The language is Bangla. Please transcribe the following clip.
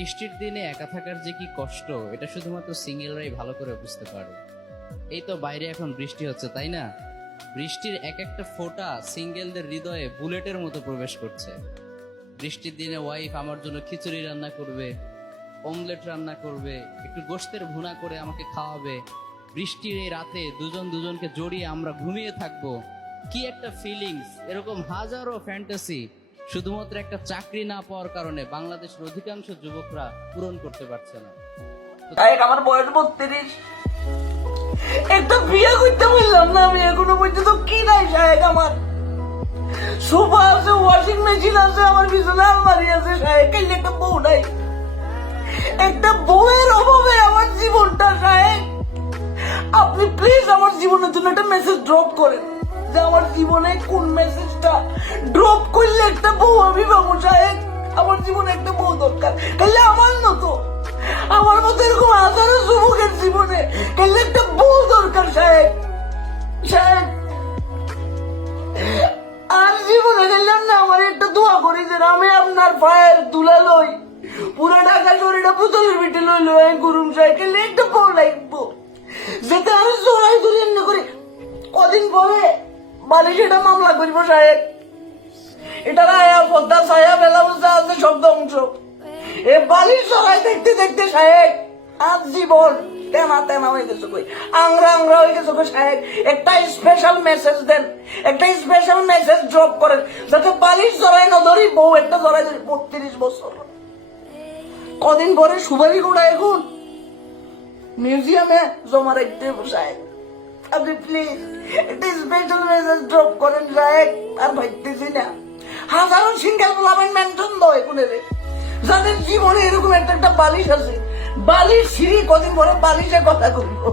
বৃষ্টির দিনে একা থাকার যে কি কষ্ট এটা শুধুমাত্র সিঙ্গেলরাই ভালো করে বুঝতে পারে। এই তো বাইরে এখন বৃষ্টি হচ্ছে, তাই না? বৃষ্টির এক একটা ফোঁটা সিঙ্গেলদের হৃদয়ে বুলেটের মতো প্রবেশ করছে। বৃষ্টির দিনে ওয়াইফ আমার জন্য খিচুড়ি রান্না করবে, অমলেট রান্না করবে, একটু গোশতের ভুনা করে আমাকে খাওয়াবে। বৃষ্টির এই রাতে দুজন দুজনকে জড়িয়ে আমরা ঘুমিয়ে থাকবো। কি একটা ফিলিংস! এরকম হাজারো ফ্যান্টাসি শুধুমাত্র একটা চাকরি না পাওয়ার কারণে বাংলাদেশের অধিকাংশ যুবকরা পূরণ করতে পারছে না। আমার বয়স 32, একটা বিয়ে করতে বললাম না আমি এখনো পর্যন্ত কি নাই সাহেব। আমার সোফা আছে, ওয়াশিং মেশিন আছে, আমার পিছনে আলমারি আছে সাহেব, কিন্তু একটা বউ নাই। একটা বউয়ের অভাবে আমার জীবনটা সাহেব। আপনি প্লিজ আমার জীবনের জন্য একটা মেসেজ ড্রপ করেন যে আমার জীবনে কোন মেসেজটা ড্রপ করলে একটা বউ আমি পাবো সাহেব। আমার জীবনে একটা বউ দরকার, তাহলে আমার মতো এরকম হাজারো যুবকের জীবনে তাহলে একটা বউ দরকার সাহেব। সাহেব আর জীবনে গেলাম না, আমার একটা দোয়া করি যে আমি আপনার পায়ের তুলা লই, পুরো ঢাকা শরীরটা পুতুলের পিঠে লই লই গুরুম সাহেব, তাহলে একটা বউ লাগবো যেটা আমি জোড়াই ধরে এমনি করি। কদিন পরে বাড়ি সেটা মামলা করব সাহেব। এটা আয়া পদ্মা ছায়া বেলা বুঝতে আছে সব ধ্বংস। এ বালির সরাই দেখতে দেখতে সাহেব আজ জীবন তেমা তেমা হয়ে গেছে, কই আংরা আংরা হয়ে গেছে সাহেব। একটা স্পেশাল মেসেজ দেন, একটা স্পেশাল মেসেজ ড্রপ করেন যাতে বালির জড়াই না ধরি, বউ একটা জড়াই ধরি। 32 বছর, কদিন পরে সুপারি গোড়া এখন মিউজিয়ামে জমা রাখতে সাহেব। আপনি প্লিজ একটা স্পেশাল মেসেজ ড্রপ করেন সাহেব। আর ভাবতেছি না হাজারো সিঙ্গেল প্লামেন্ট মেনশন দয় কোনে রে, যাদের জীবনে এরকম একটা বালিশ আছে, বালিশ সিঁড়ি, কদিন পরে বালিশের কথা বলবো।